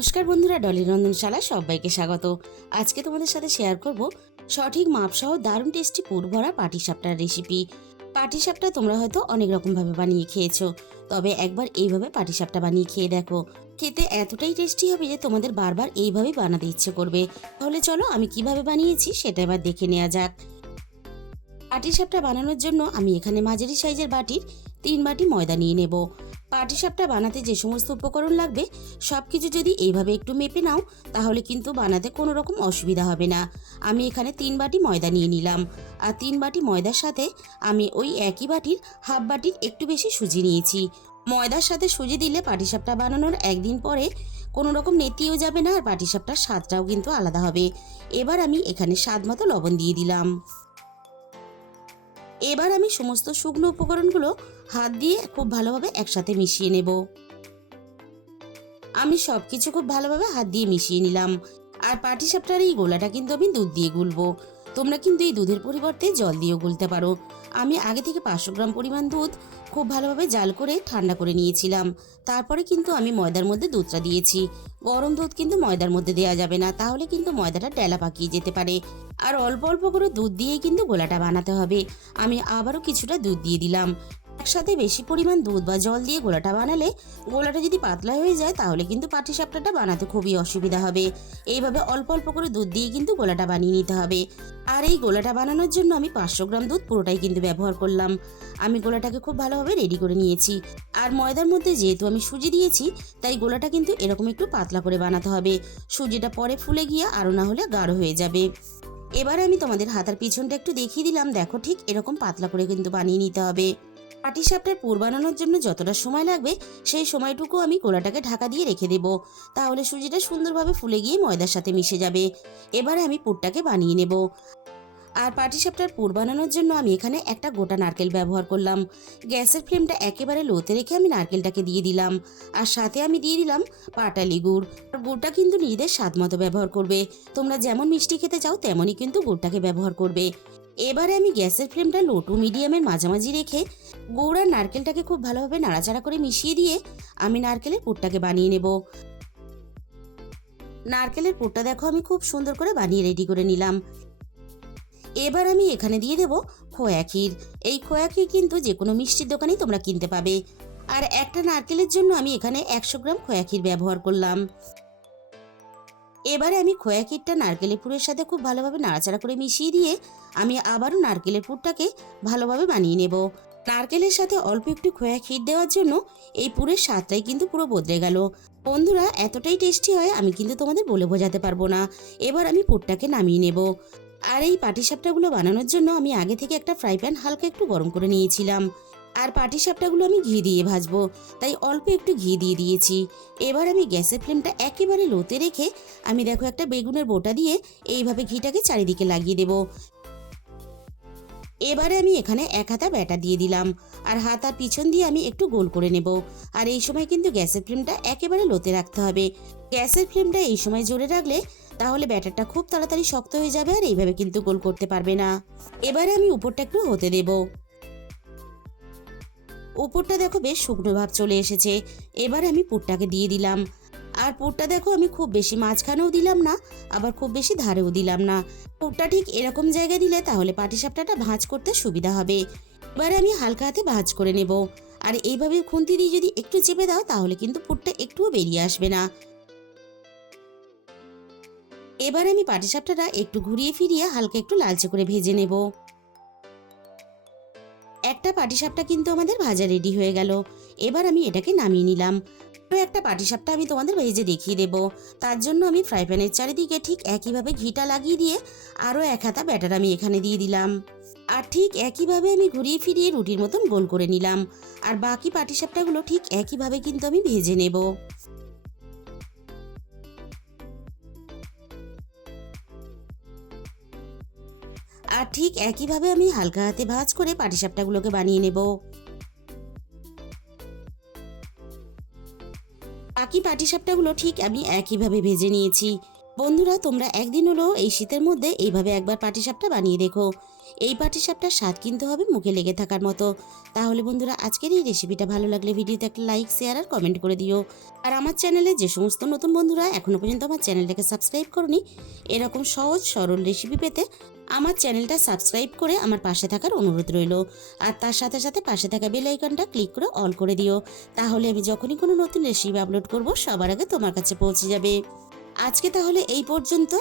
নমস্কার বন্ধুরা, ডলি রন্ধনশালা সবাইকে স্বাগত। আজকে তোমাদের সাথে শেয়ার করব সঠিক মাপসহ দারুণ টেস্টি পুর ভরা পাটিসাপটার রেসিপি। পাটিসাপটা তোমরা হয়তো অনেক রকমভাবে বানিয়ে খেয়েছো, তবে একবার এইভাবে পাটিসাপটা বানিয়ে খেয়ে দেখো। খেতে এতটাই টেস্টি হবে যে তোমাদের বারবার এইভাবেই বানাতে ইচ্ছে করবে। তাহলে চলো আমি কিভাবে বানিয়েছি সেটা এবার দেখে নেওয়া যাক। পাটিসাপটা বানানোর জন্য আমি এখানে মাঝারি সাইজের বাটির 3 বাটি ময়দা নিয়ে নেব। পাটিসাপটা বানাতে যে সমস্ত উপকরণ লাগবে সব কিছু যদি এইভাবে একটু মেপে নাও তাহলে কিন্তু বানাতে কোনো রকম অসুবিধা হবে না। আমি এখানে 3 বাটি ময়দা নিয়ে নিলাম, আর 3 বাটি ময়দার সাথে আমি ওই একই বাটির হাফ বাটির একটু বেশি সুজি নিয়েছি। ময়দার সাথে সুজি দিলে পাটিসাপটা বানানোর একদিন পরে কোনো রকম নেতিয়েও যাবে না, আর পাটিসাপটার স্বাদটাও কিন্তু আলাদা হবে। এবার আমি এখানে স্বাদ মতো লবণ দিয়ে দিলাম। এবার আমি সমস্ত শুকনো উপকরণগুলো হাত দিয়ে খুব ভালোভাবে একসাথে মিশিয়ে নেব। আমি সব কিছু খুব ভালোভাবে হাত দিয়ে মিশিয়ে নিলাম। আর পাটিসাপটার এই গোলাটা কিন্তু আমি দুধ দিয়ে গুলবো। তোমরা কিন্তু এই দুধের পরিবর্তে জল দিয়েও গুলতে পারো। আমি আগে থেকে 500 গ্রাম পরিমাণ দুধ খুব ভালোভাবে জাল করে ঠান্ডা করে নিয়েছিলাম। তারপরে কিন্তু আমি ময়দার মধ্যে দুধটা দিয়েছি। গরম দুধ কিন্তু ময়দার মধ্যে দেওয়া যাবে না, তাহলে কিন্তু ময়দাটা ডেলা পাকিয়ে যেতে পারে। আর অল্প অল্প করে দুধ দিয়েই কিন্তু গোলাটা বানাতে হবে। আমি আবারও কিছুটা দুধ দিয়ে দিলাম। একসাথে বেশি পরিমাণ দুধ বা জল দিয়ে গোলাটা বানালে গোলাটা যদি পাতলা হয়ে যায় তাহলে কিন্তু পাটিসাপটাটা বানাতে খুবই অসুবিধা হবে। এইভাবে অল্প অল্প করে দুধ দিয়ে কিন্তু গোলাটা বানিয়ে নিতে হবে। আর এই গোলাটা বানানোর জন্য আমি 500 গ্রাম দুধ পুরোটাই কিন্তু ব্যবহার করলাম। আমি গোলাটাকে খুব ভালোভাবে রেডি করে নিয়েছি। আর ময়দার মধ্যে যেহেতু আমি সুজি দিয়েছি তাই গোলাটা কিন্তু এরকম একটু পাতলা করে বানাতে হবে। সুজিটা পরে ফুলে গিয়ে আরও না হলে গাঢ় হয়ে যাবে। এবার আমি তোমাদের হাতার পিছনটা একটু দেখিয়ে দিলাম, দেখো ঠিক এরকম পাতলা করে কিন্তু বানিয়ে নিতে হবে। পাটিসাপটার পুর বানানোর জন্য যতটা সময় লাগবে সেই সময়টুকু আমি গোলাটাকে ঢাকা দিয়ে রেখে দেব, তাহলে সুজিটা সুন্দরভাবে ফুলে গিয়ে ময়দার সাথে মিশে যাবে। এবারে আমি পুরটাকে বানিয়ে নেব। আর পাটিসাপটার পুর বানানোর জন্য আমি এখানে একটা গোটা নারকেল ব্যবহার করলাম। গ্যাসের ফ্লেমটা একেবারে লোতে রেখে আমি নারকেলটাকে দিয়ে দিলাম, আর সাথে আমি দিয়ে দিলাম পাটালি গুড়। আর গুড়টা কিন্তু নিজেদের স্বাদ মতো ব্যবহার করবে। তোমরা যেমন মিষ্টি খেতে চাও তেমনই কিন্তু গুড়টাকে ব্যবহার করবে। এবারে আমি গ্যাসের ফ্লেমটা লো টু মিডিয়ামের মাঝামাঝি রেখে গুড় আর নারকেলটাকে খুব ভালোভাবে নাড়াচাড়া করে মিশিয়ে দিয়ে আমি নারকেলের পুরটাকে বানিয়ে নেব। নারকেলের পুরটা দেখো আমি খুব সুন্দর করে বানিয়ে রেডি করে নিলাম। এবার আমি এখানে দিয়ে দেব খোয়া ক্ষীর। এই খোয়া ক্ষীর কিন্তু যে কোনো মিষ্টির দোকানেই তোমরা কিনতে পাবে। আর একটা নারকেলের জন্য আমি এখানে 100 গ্রাম খোয়া ক্ষীর ব্যবহার করলাম। এবারে আমি খোয়া ক্ষীরটা নারকেলের পুরের সাথে খুব ভালোভাবে নাড়াচাড়া করে মিশিয়ে দিয়ে আমি আবারও নারকেলের পুরটাকে ভালোভাবে বানিয়ে নেব। নারকেলের সাথে অল্প একটু খোয়া ক্ষীর দেওয়ার জন্য এই পুরের স্বাদটাই কিন্তু পুরো বদলে গেল। বন্ধুরা, এতটাই টেস্টি হয় আমি কিন্তু তোমাদের বলে বোঝাতে পারবো না। এবার আমি পুরটাকে নামিয়ে নেব। আর এই পাটিসাপটাগুলো বানানোর জন্য আমি আগে থেকে একটা ফ্রাই প্যান হালকা একটু গরম করে নিয়েছিলাম। আর পাটিসাপটাগুলো আমি ঘি দিয়ে ভাজবো, তাই অল্প একটু ঘি দিয়ে দিয়েছি। এবার আমি গ্যাসের ফ্লেমটা একেবারে লোতে রেখে আমি দেখো একটা বেগুনের বোটা দিয়ে এইভাবে ঘিটাকে চারিদিকে লাগিয়ে দেব। এবারে আমি এখানে এক হাতা ব্যাটার দিয়ে দিলাম, আর হাতার পিছন দিয়ে আমি একটু গোল করে নেব। আর এই সময় কিন্তু গ্যাসের ফ্লেমটা একেবারে লোতে রাখতে হবে। গ্যাসের ফ্লেমটা এই সময় জোরে রাখলে তাহলে ব্যাটারটা খুব তাড়াতাড়ি শক্ত হয়ে যাবে, আর এইভাবে কিন্তু গোল করতে পারবে না। এবারে আমি উপরটা একটু হতে দেব। উপরটা দেখো বেশ শুকনো ভাব চলে এসেছে। এবার আমি পুরটাকে দিয়ে দিলাম। আর পুরটা দেখো আমি খুব বেশি মাঝখানেও দিলাম না, আবার খুব বেশি ধারেও দিলাম না। পুরটা ঠিক এরকম জায়গায় দিলে তাহলে পাটিসাপটাটা ভাঁজ করতে সুবিধা হবে। এবার আমি হালকা হাতে ভাঁজ করে নেব। আর এইভাবে খুন্তি দিয়ে যদি একটু চেপে দাও তাহলে কিন্তু পুরটা একটুও বেরিয়ে আসবে না। এবার আমি পাটিসাপটাটা একটু ঘুরিয়ে ফিরিয়ে হালকা একটু লালচে করে ভেজে নেব। একটা পাটিসাপটা কিন্তু আমাদের ভাজা রেডি হয়ে গেল। এবার আমি এটাকে নামিয়ে নিলাম। আরও একটা পাটিসাপটা আমি তোমাদের ভেজে দেখিয়ে দেব। তার জন্য আমি ফ্রাই প্যানের চারিদিকে ঠিক একইভাবে ঘিটা লাগিয়ে দিয়ে আরও এক হাতা ব্যাটার আমি এখানে দিয়ে দিলাম। আর ঠিক একইভাবে আমি ঘুরিয়ে ফিরিয়ে রুটির মতন গোল করে নিলাম। আর বাকি পাটিসাপটাগুলো ঠিক একইভাবে কিন্তু আমি ভেজে নেব। আর ঠিক একইভাবে আমি হালকা হাতে ভাঁজ করে পাটিসাপটাগুলোকে বানিয়ে নেব। বাকি পাটিসাপটাগুলো ঠিক আমি একইভাবে ভেজে নিয়েছি। বন্ধুরা, তোমরা একদিন হলো এই শীতের মধ্যে এইভাবে একবার পাটিসাপটা বানিয়ে দেখো। এই পাটিসাপটার স্বাদ কিন্তু হবে মুখে লেগে থাকার মতো। তাহলে বন্ধুরা, আজকের এই রেসিপিটা ভালো লাগলে ভিডিওতে একটা লাইক, শেয়ার আর কমেন্ট করে দিও। আর আমার চ্যানেলে যে সমস্ত নতুন বন্ধুরা এখনও পর্যন্ত আমার চ্যানেলটাকে সাবস্ক্রাইব করনি, এরকম সহজ সরল রেসিপি পেতে আমার চ্যানেলটা সাবস্ক্রাইব করে আমার পাশে থাকার অনুরোধ রইল। আর তার সাথে সাথে পাশে থাকা বেল আইকনটা ক্লিক করে অল করে দিও। তাহলে আমি যখনই কোনো নতুন রেসিপি আপলোড করব সবার আগে তোমার কাছে পৌঁছে যাবে। আজকে তাহলে এই পর্যন্ত।